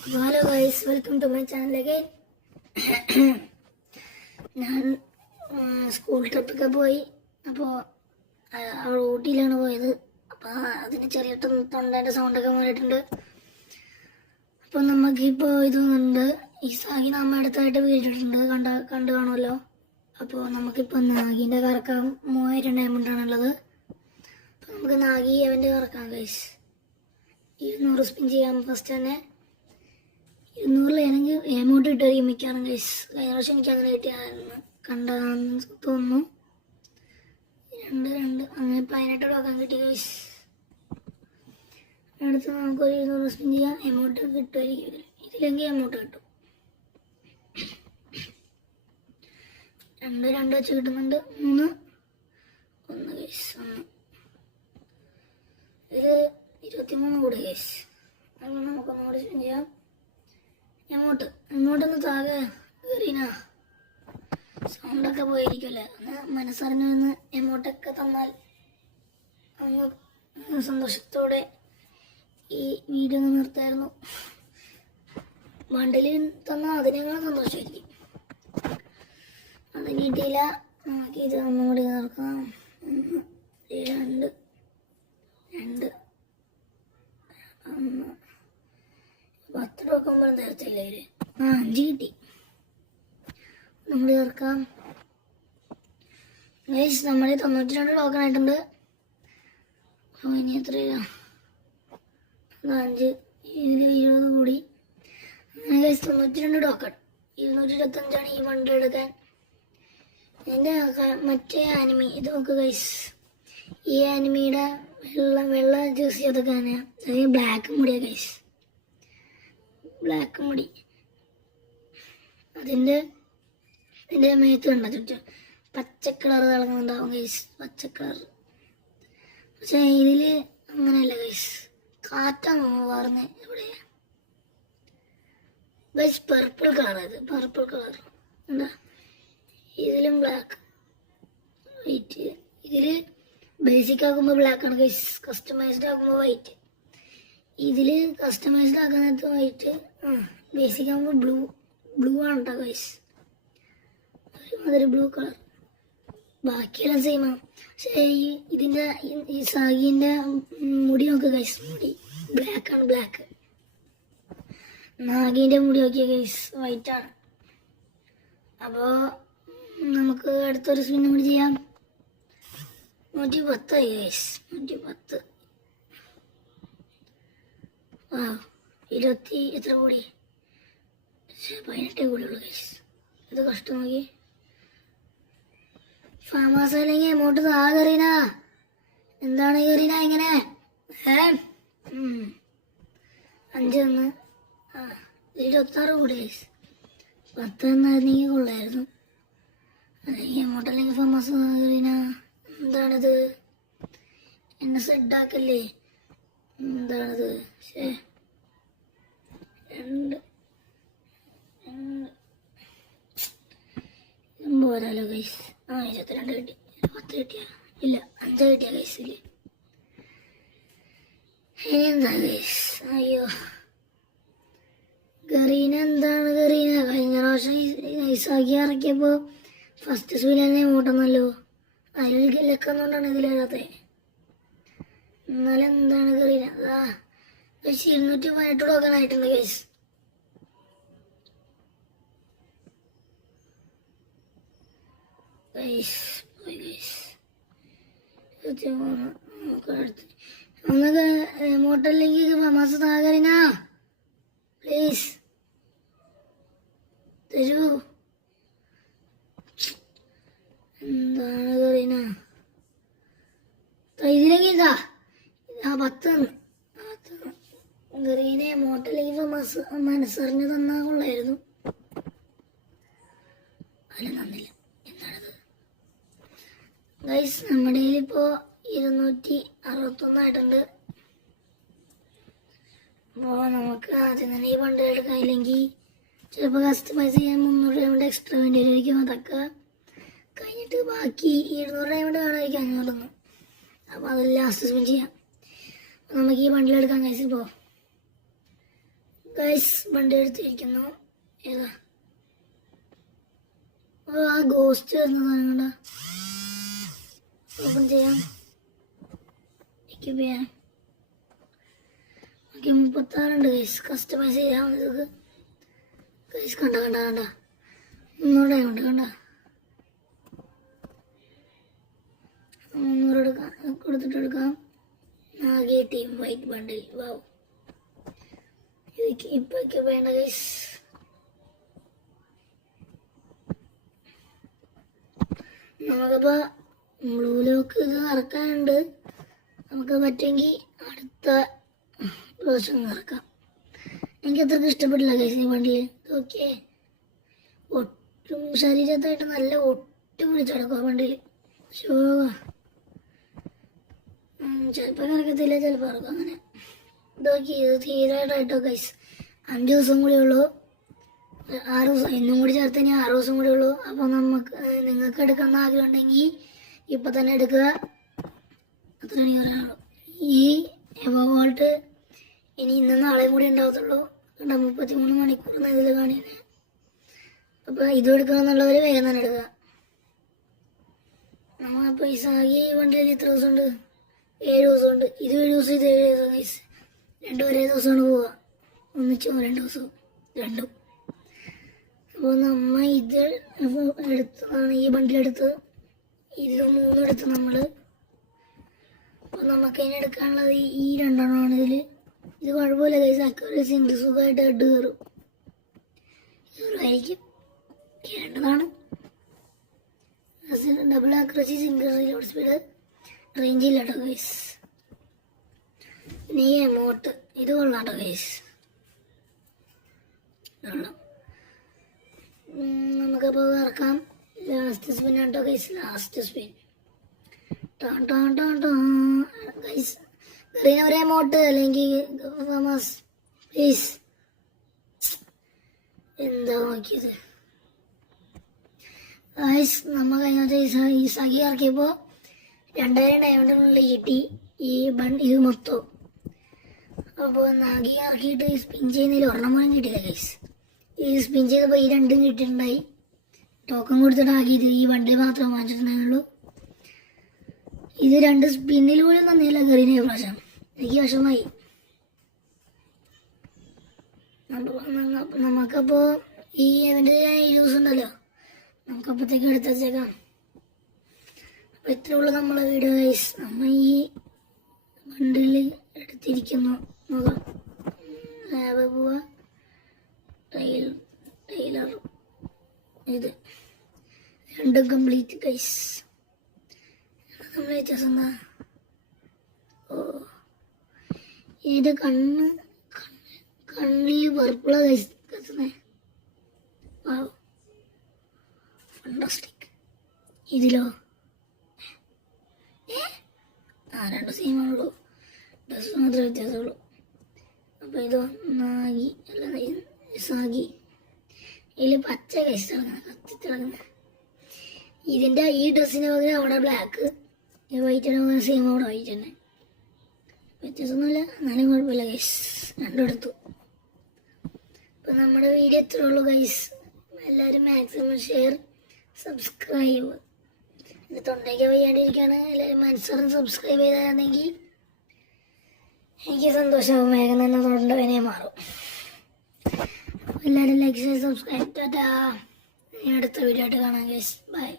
Hello guys, welcome to my channel again. ഞാൻ school ട്രിപ്പൊക്കെ പോയി. അപ്പോൾ ഊട്ടിയിലാണ് പോയത്. അപ്പോൾ അതിന് ചെറിയ തൊണ്ടേൻ്റെ സൗണ്ടൊക്കെ മാറിയിട്ടുണ്ട്. അപ്പോൾ നമുക്കിപ്പോൾ ഇതൊന്നുണ്ട്. ഈ സാഗി നമ്മ അടുത്തായിട്ട് വീട്ടിട്ടുണ്ട്, കണ്ടു കാണുമല്ലോ. അപ്പോൾ നമുക്കിപ്പോൾ നാഗീൻ്റെ കറക്കാൻ 3000 ഡയമണ്ടാണുള്ളത്. അപ്പോൾ നമുക്ക് നാഗി അവൻ്റെ കറക്കാം ഗൈസ്. 200 സ്പിൻ ചെയ്യാം. ഫസ്റ്റ് തന്നെ 200 എനിക്ക് എമൗണ്ട് കിട്ടുമായിരിക്കും മിക്കാറും ഗൈസ്. കഴിഞ്ഞ പ്രാവശ്യം എനിക്ക് അങ്ങനെ കിട്ടിയായിരുന്നു, കണ്ടാന്ന് തോന്നുന്നു. 2 അങ്ങനെ 18 ടോക്കൺ കിട്ടി ഗൈസ്. അടുത്ത് നമുക്കൊരു 200 സ്പിൻ ചെയ്യാം. എമൗണ്ട് കിട്ടുമായിരിക്കും. ഇതിലെങ്കിൽ എമൗണ്ട് കിട്ടും. 2 വെച്ച് കിട്ടുന്നുണ്ട്. 3 1 ഗൈസ്. 1 ഇത് 23 കൂടി ഗൈസ്. അങ്ങനെ നമുക്കൊന്നുകൂടി സ്പിൻ ചെയ്യാം. എമൗണ്ടൊന്ന് താഴെ കയറിന സൗണ്ടൊക്കെ പോയിരിക്കുമല്ലേ. ഒന്ന് മനസ്സറിഞ്ഞു നിന്ന് എമൗണ്ടൊക്കെ തന്നാൽ അങ്ങ് സന്തോഷത്തോടെ ഈ വീഡിയോ ഒന്ന് നിർത്തായിരുന്നു. ബണ്ടിൽ തന്നാൽ അതിനേക്കാൾ സന്തോഷമായിരിക്കും. അത് കിട്ടിയില്ല. നമുക്ക് ഇത് ഒന്നുകൂടി നോക്കാം. 2 2 1 10 ടോക്കൺ തരത്തില്ലേ അവര്. 5 കിട്ടി. നമ്മൾ ചേർക്കാം ഗൈസ്. നമ്മുടെ 92 ടോക്കൺ ആയിട്ടുണ്ട്. ഇനി എത്രയാ? 5 20 കൂടി. അങ്ങനെ ഗൈസ് 92 ടോക്കൺ. 225 ഈ ബണ്ടിൽ എടുക്കാൻ. എൻ്റെ മറ്റേ ആനിമി ഇത് നോക്ക് ഗൈസ്. ഈ ആനിമിയുടെ വെള്ള ജേഴ്സി അതൊക്കെ അതായത് ബ്ലാക്ക് മുടിയാ ഗൈസ്. ബ്ലാക്ക് മുടി അതിൻ്റെ മേത്ത് കണ്ട ചുറ്റും പച്ച കളർ തിളങ്ങുന്നുണ്ടാവും ഗൈസ്. പച്ച കളർ. പക്ഷെ ഇതിൽ അങ്ങനെയല്ല ഗൈസ്. കാറ്റാണ് പറഞ്ഞത് ഇവിടെ ഗൈസ്. Purple colour. ഇത് പർപ്പിൾ കളർ എന്താ. ഇതിലും ബ്ലാക്ക് വൈറ്റ്. ഇതിൽ ബേസിക് ആക്കുമ്പോൾ ബ്ലാക്ക് ആണ് ഗൈസ്. കസ്റ്റമൈസ്ഡ് ആക്കുമ്പോൾ വൈറ്റ്. ഇതിൽ കസ്റ്റമൈസ്ഡ് ആക്കുന്നത് വൈറ്റ്. ബേസിക് ആകുമ്പോൾ ബ്ലൂ ആണ് കേട്ടോ ഗൈസ്. ഒരുമാതിരി ബ്ലൂ കളർ. ബാക്കിയെല്ലാം സെയിമാണ്. പക്ഷേ ഇതിൻ്റെ ഈ സാഗീൻ്റെ മുടി നോക്കുക ഗൈസ്. മുടി ബ്ലാക്ക് ആണ്. ബ്ലാക്ക്. നാഗീൻ്റെ മുടി നോക്കിയ ഗൈസ് വൈറ്റ് ആണ്. അപ്പോൾ നമുക്ക് അടുത്തൊരു സ്പിന്നും കൂടി ചെയ്യാം. 110 ആയി ഗൈസ്. 110. 20 എത്ര കൂടി? 18 കൂടിയുള്ളൂ ഗൈസ്. ഇത് കഷ്ടം. നോക്കി ഫാമാസ് അല്ലെങ്കിൽ എമൗണ്ട് കറീന. എന്താണ് കറീന ഇങ്ങനെ? 5 1 26 കൂടി ഗൈസ്. 10 എന്നായിരുന്നെങ്കിൽ കൊള്ളായിരുന്നു. അല്ലെങ്കിൽ എമൗണ്ട് അല്ലെങ്കിൽ ഫാമാസ് കറീന. എന്താണിത്? എന്നെ സെഡാക്കല്ലേ. എന്താണിത്? ശേ 2 പോരാലോ ഗൈസ്. 22 കിട്ടി. 10 കിട്ടിയാ? ഇല്ല, 5 കിട്ടിയ ഗൈസിൽ. ഇനി എന്താ ഗൈസ്? അയ്യോ ഗറീന. എന്താണ് ഗറീന? കഴിഞ്ഞ പ്രാവശ്യം നൈസാക്കി ഇറക്കിയപ്പോൾ ഫസ്റ്റ് സ്പീഡിൽ മൂട്ടുന്നല്ലോ. അതിൽ ലക്കൊന്നുകൊണ്ടാണ് ഇതിൽ വരാത്തത്. എന്നാലും എന്താണ് കറീന? 218 ടോക്കൺ ആയിട്ടുണ്ട് ഗൈസ്. നമുക്ക് മോട്ടറിലേക്ക് ഫമാസ് കറീന പ്ലീസ് തരൂ. എന്താണ് കറീന? ഇതിലേക്ക് ഇതാ 10 ഗറീനെ മോട്ടലിലേക്ക് മനസ്സറിഞ്ഞ് തന്നാ കൊള്ളായിരുന്നു. അതിൽ നന്നില്ല. എന്താണത് ഗൈസ്? നമ്മുടെ ഇപ്പോൾ 261 ആയിട്ടുണ്ട്. അപ്പോൾ നമുക്ക് ആദ്യം തന്നെ ഈ ബണ്ടിൽ എടുക്കാൻ. ഇല്ലെങ്കിൽ ചിലപ്പോൾ കസ്റ്റമൈസ് ചെയ്യാൻ 300 ഡയമണ്ട് എക്സ്ട്രാ വേണ്ടി വരുമായിരിക്കും. അതൊക്കെ കഴിഞ്ഞിട്ട് ബാക്കി 200 ഡയമണ്ട് കാണുമായിരിക്കും. 500. അപ്പോൾ അതിൽ ലാസ്റ്റ് സ്പിൻ ചെയ്യാം. നമുക്ക് ഈ ബണ്ടിൽ എടുക്കാൻ ഗൈസ്. ഇപ്പോൾ ഗൈസ് വണ്ടി എടുത്തിരിക്കുന്നു. ഏതാ ആ ഗോസ്റ്റ് എന്നതാണ്. ഓപ്പൺ ചെയ്യാം. ചെയ്യാം. Okay 36 guys. കസ്റ്റമൈസ് ചെയ്യാം നമുക്ക്. ഗൈസ് കണ്ട ഒന്നുകൂടെ ഉണ്ട്. കണ്ട 300 എടുക്കാം, കൊടുത്തിട്ട് എടുക്കാം. ആകെ ടീം വൈറ്റ് ബണ്ടിൽ. വാവ്, ഇപ്പൊക്കെ വേണ്ട ഗൈസ്. നമുക്കിപ്പോൾ ബ്ലൂ ലോക്ക് ഇത് ഇറക്കാനുണ്ട്. നമുക്ക് പറ്റുമെങ്കിൽ അടുത്ത പ്രാവശ്യം ഇറക്കാം. എനിക്ക് അത്രയ്ക്ക് ഇഷ്ടപ്പെട്ടില്ല ഗൈസ് ഈ വണ്ടിയിൽ. ഓക്കെ, ഒട്ടും ശരീരത്തായിട്ട് നല്ല ഒട്ടും പിടിച്ചടക്കും ആ വണ്ടിയിൽ. ചിലപ്പോൾ ഇറക്കത്തില്ല, ചിലപ്പോൾ ഇറക്കും. അങ്ങനെ ഇതൊക്കെ ഇത് തീരായിട്ടോ ഗൈസ്. 5 ദിവസം കൂടി ഉള്ളൂ. 6 ദിവസം ഇന്നും കൂടി ചേർത്ത് ഇനി 6 ദിവസം കൂടി ഉള്ളൂ. അപ്പോൾ നിങ്ങൾക്ക് എടുക്കുന്ന ആഗ്രഹം ഉണ്ടെങ്കിൽ ഇപ്പം തന്നെ എടുക്കുക. അത്രയാണ് പറയാനുള്ളൂ. ഈ എവോൾട്ട് ഇനി ഇന്നും നാളെയും കൂടി ഉണ്ടാവത്തുള്ളൂ. 33 മണിക്കൂർ ഇതിൽ കാണിക്കുന്നത്. അപ്പോൾ ഇതും എടുക്കുക എന്നുള്ളവർ വേഗം തന്നെ എടുക്കുക. നമ്മൾ പൈസ ആകെ ഈ വണ്ടിയിൽ എത്ര ദിവസമുണ്ട്? 7 ദിവസമുണ്ട്. ഇത് 7 ദിവസം, ഇത് 7 ദിവസം ഗൈസ്. 2 ഒരേ ദിവസമാണ് പോവുക. ഒന്നിച്ചോ 2 ദിവസവും രണ്ടും. അപ്പോൾ നമ്മൾ ഇത് എടുത്തതാണ്, ഈ ബണ്ടിലെടുത്ത്. ഇതിൽ 3 എടുത്ത് നമ്മൾ. അപ്പോൾ നമുക്ക് അതിന് എടുക്കാനുള്ളത് ഈ 2 എണ്ണമാണ് ഇതിൽ. ഇത് കുഴപ്പമില്ല ഗൈസ്. അക്യൂറസി ഉണ്ട്, സുഖമായിട്ട് ഹെഡ് കയറും. കയറുമായിരിക്കും, കയറേണ്ടതാണ്. Double accuracy, single reload speed, range ഇല്ല കേട്ടോ ഗൈസ്. പിന്നെ ഈ എമോട്ട് ഇത് കൊള്ളാം കേട്ടോ ഗൈസ്. കൊള്ളാം. നമുക്കപ്പോൾ ഇറക്കാം. ലാസ്റ്റ് സ്പിൻ കേട്ടോ guys. Last spin guys. Green ഒരു എമോട്ട് അല്ലെങ്കിൽ പ്ലീസ്. എന്താ നോക്കിയത് ഗൈസ്. നമ്മൾ കഴിഞ്ഞ ഈ സഖി ഇറക്കിയപ്പോൾ 2000 ഡയമണ്ടിനുള്ളിൽ കിട്ടി ഈ ഇത് മൊത്തം. അപ്പോൾ നാഗി ഇറക്കിയിട്ട് സ്പിൻ ചെയ്യുന്നതിൽ ഒരെണ്ണം പോലും കിട്ടിയില്ല ഗൈസ്. ഈ സ്പിൻ ചെയ്തപ്പോൾ ഈ 2 കിട്ടിയിട്ടുണ്ടായി. ടോക്കൺ കൊടുത്തിട്ട് ആക്കിയത് ഈ ബണ്ടിൽ മാത്രമേ വാങ്ങിച്ചിട്ടുണ്ടായുള്ളൂ. ഇത് 2 സ്പിന്നിൽ പോലും തന്നില്ല ഗ്രീനെ പ്രാവശ്യം. എനിക്ക് വിഷമായി. നമുക്കപ്പോൾ ഈ ഇവൻ്റെ യൂസ് ഉണ്ടല്ലോ, നമുക്കപ്പോഴത്തേക്ക് എടുത്ത് വെച്ചേക്കാം. അപ്പോൾ ഇത്രേ ഉള്ളൂ നമ്മളെ വീഡിയോ ഗൈസ്. നമ്മൾ ഈ ബണ്ടിൽ എടുത്തിരിക്കുന്നു. മുഖം ലാബ് പോവുക, ടൈലർ ഇത് 2 കംപ്ലീറ്റ് ഗൈസ്. നമ്മൾ വ്യത്യാസം ഓ ഇത് കണ്ണിൽ പർപ്പിള ഗൈസ് കത്തുന്നേ. വാവ്, ഫണ്ടാസ്റ്റിക്. ഇതിലോ 2 സീമുള്ളൂ, ഡ്രസ് മാത്രമേ വ്യത്യാസമുള്ളൂ. അപ്പോൾ ഇത് നാഗി അല്ല സാഗി. ഇതിൽ പച്ച ഗൈസ് തിളങ്ങുന്നത്, കത്തി തിളങ്ങുന്നത്. ഇതിൻ്റെ ഈ ഡ്രസ്സിന് പകരം അവിടെ ബ്ലാക്ക്, വൈറ്റ് ആണ് സെയിം, അവിടെ വൈറ്റ് തന്നെ. വ്യത്യാസമൊന്നുമില്ല, എന്നാലും കുഴപ്പമില്ല ഗൈസ്. 2 എടുത്തു. അപ്പം നമ്മുടെ വീഡിയോ ഇത്രേ ഉള്ളൂ ഗൈസ്. എല്ലാവരും മാക്സിമം ഷെയർ, സബ്സ്ക്രൈബ്. എൻ്റെ തൊണ്ടയ്ക്ക് വയ്യാണ്ടിരിക്കുകയാണ്. എല്ലാവരും മനസ്സറിഞ്ഞ് സബ്സ്ക്രൈബ് ചെയ്താണെങ്കിൽ എനിക്ക് സന്തോഷമാകും. വേഗം തന്നെ തൊണ്ട വേനയെ മാറും. എല്ലാവരും ലൈക്ക്, ഷെയർ, സബ്സ്ക്രൈബ്. ടാറ്റാ. ഇനി അടുത്ത വീഡിയോ ആയിട്ട് കാണാം ഗൈസ്. ബൈ.